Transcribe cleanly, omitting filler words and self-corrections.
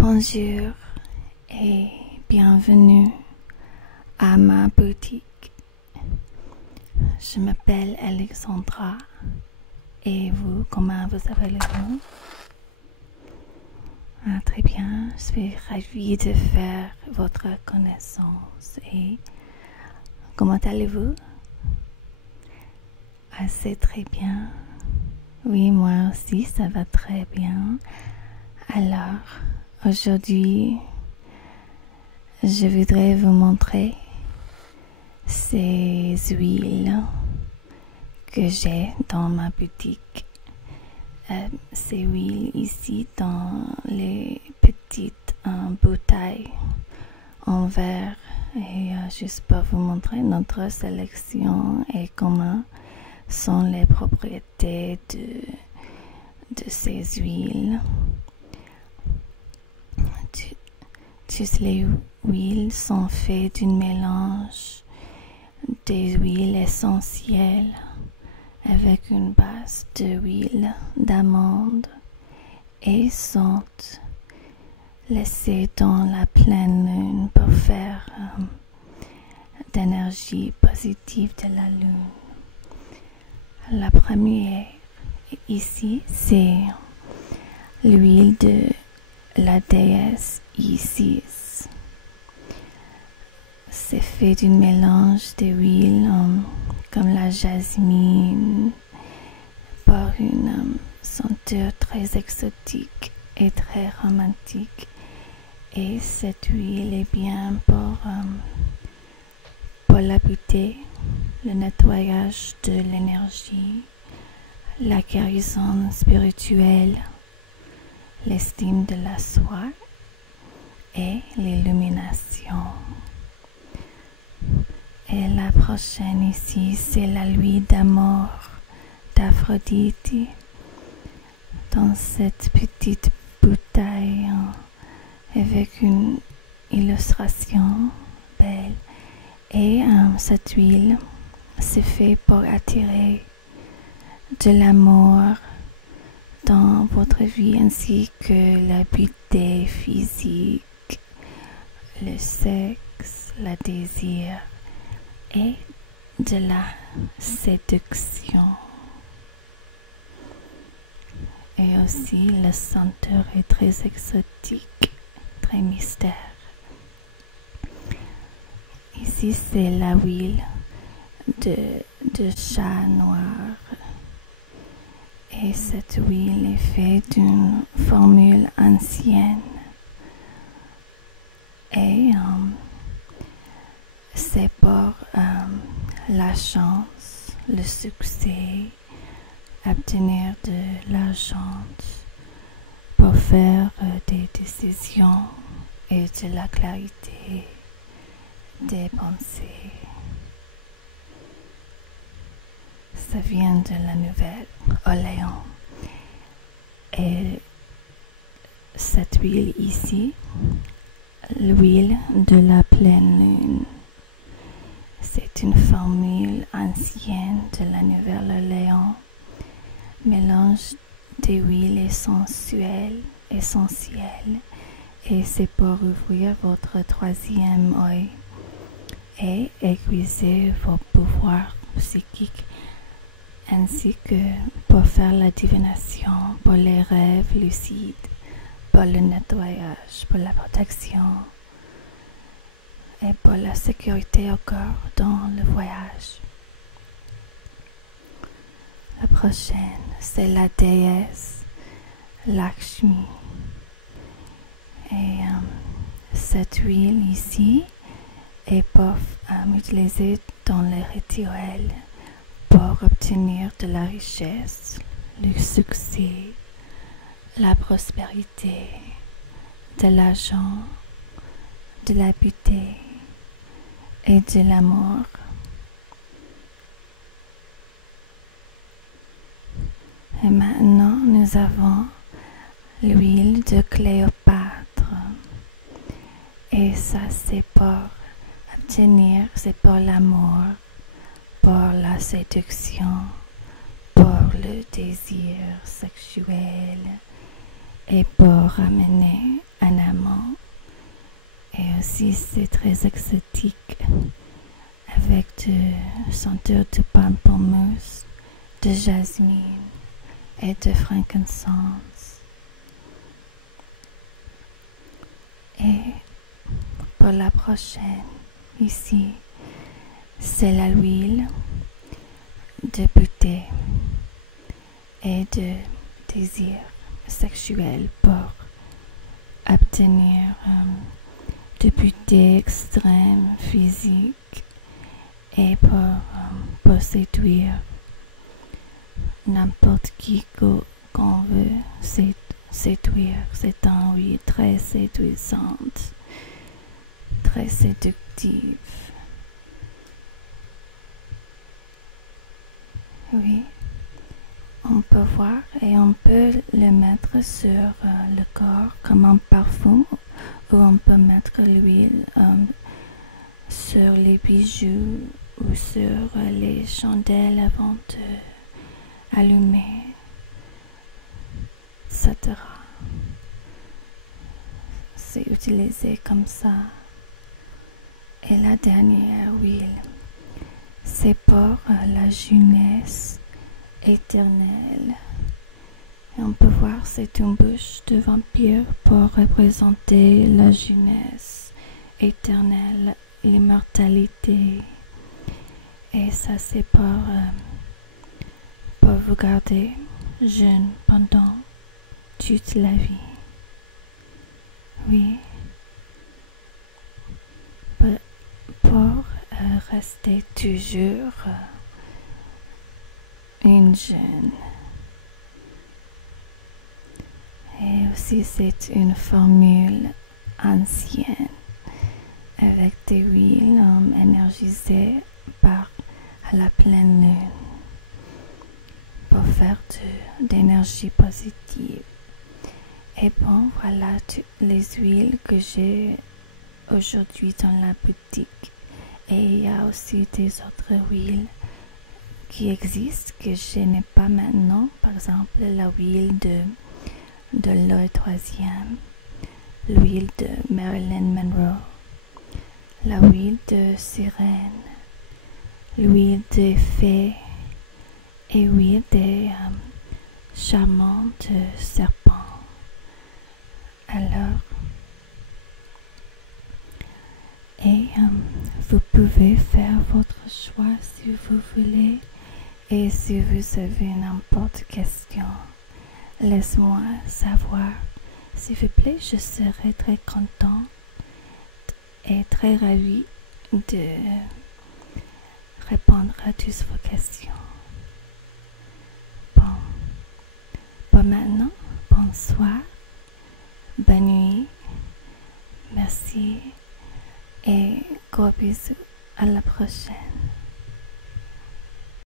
Bonjour et bienvenue à ma boutique. Je m'appelle Alexandra et vous, comment vous appelez-vous? Très bien, je suis ravie de faire votre connaissance et comment allez-vous? C'est très bien. Oui, moi aussi, ça va très bien. Alors, aujourd'hui, je voudrais vous montrer ces huiles que j'ai dans ma boutique. Ces huiles ici dans les petites bouteilles en verre. Et juste pour vous montrer notre sélection et comment sont les propriétés de ces huiles. Toutes les huiles sont faites d'un mélange des huiles essentielles avec une base d'huile d'amande et sont laissées dans la pleine lune pour faire d'énergie positive de la lune. La première ici, c'est l'huile de la déesse Isis. C'est fait d'un mélange d'huiles comme la jasmine par une senteur très exotique et très romantique. Et cette huile est bien pour la beauté, le nettoyage de l'énergie, la guérison spirituelle, l'estime de la soi et l'illumination. Et la prochaine ici, c'est la l'huile d'amour d'Aphrodite dans cette petite bouteille avec une illustration belle. Et cette huile, c'est fait pour attirer de l'amour dans votre vie ainsi que la beauté physique, le sexe, le désir et de la séduction. Et aussi le senteur est très exotique, très mystère. Ici c'est la huile de chat noir. Et cette huile est faite d'une formule ancienne. Et c'est pour la chance, le succès, obtenir de l'argent, pour faire des décisions et de la clarité des pensées. Ça vient de la Nouvelle-Orléans. Et cette huile ici, l'huile de la pleine lune, c'est une formule ancienne de la Nouvelle-Orléans, mélange des huiles essentielles, et c'est pour ouvrir votre troisième œil et aiguiser vos pouvoirs psychiques, ainsi que pour faire la divination, pour les rêves lucides, pour le nettoyage, pour la protection et pour la sécurité au corps dans le voyage. La prochaine, c'est la déesse Lakshmi. Et cette huile ici est pour utiliser dans les rituels pour obtenir de la richesse, le succès, la prospérité, de l'argent, de la beauté et de l'amour. Et maintenant, nous avons l'huile de Cléopâtre. Et ça, c'est pour obtenir, c'est pour l'amour, pour la séduction, pour le désir sexuel et pour ramener à un amant. Et aussi c'est très exotique avec de senteurs de pamplemousse, de jasmine et de frankincense. Et pour la prochaine, ici, c'est l'huile de beauté et de désir sexuel pour obtenir de beauté extrême physique et pour séduire n'importe qui qu'on veut séduire. C'est une huile très séduisante, très séductive. Oui, on peut voir et on peut le mettre sur le corps comme un parfum, ou on peut mettre l'huile sur les bijoux ou sur les chandelles avant d'allumer, etc. C'est utilisé comme ça. Et la dernière huile, c'est pour la jeunesse éternelle. Et on peut voir c'est une bouche de vampire pour représenter la jeunesse éternelle, l'immortalité. Et ça c'est pour vous garder jeune pendant toute la vie. Oui. Pour rester toujours une jeune. Et aussi c'est une formule ancienne avec des huiles énergisées par la pleine lune pour faire d'énergie positive. Et bon, voilà toutes les huiles que j'ai aujourd'hui dans la boutique. Et il y a aussi des autres huiles qui existent que je n'ai pas maintenant. Par exemple, la huile de Louis III, l'huile de Marilyn Monroe, la huile de sirène, l'huile de fée et l'huile des charmants de serpent. Alors, vous pouvez faire votre choix si vous voulez. Et si vous avez n'importe question, laisse-moi savoir. S'il vous plaît, je serai très contente et très ravie de répondre à toutes vos questions. Bon maintenant, bonsoir, bonne nuit, merci et gros bisous, à la prochaine.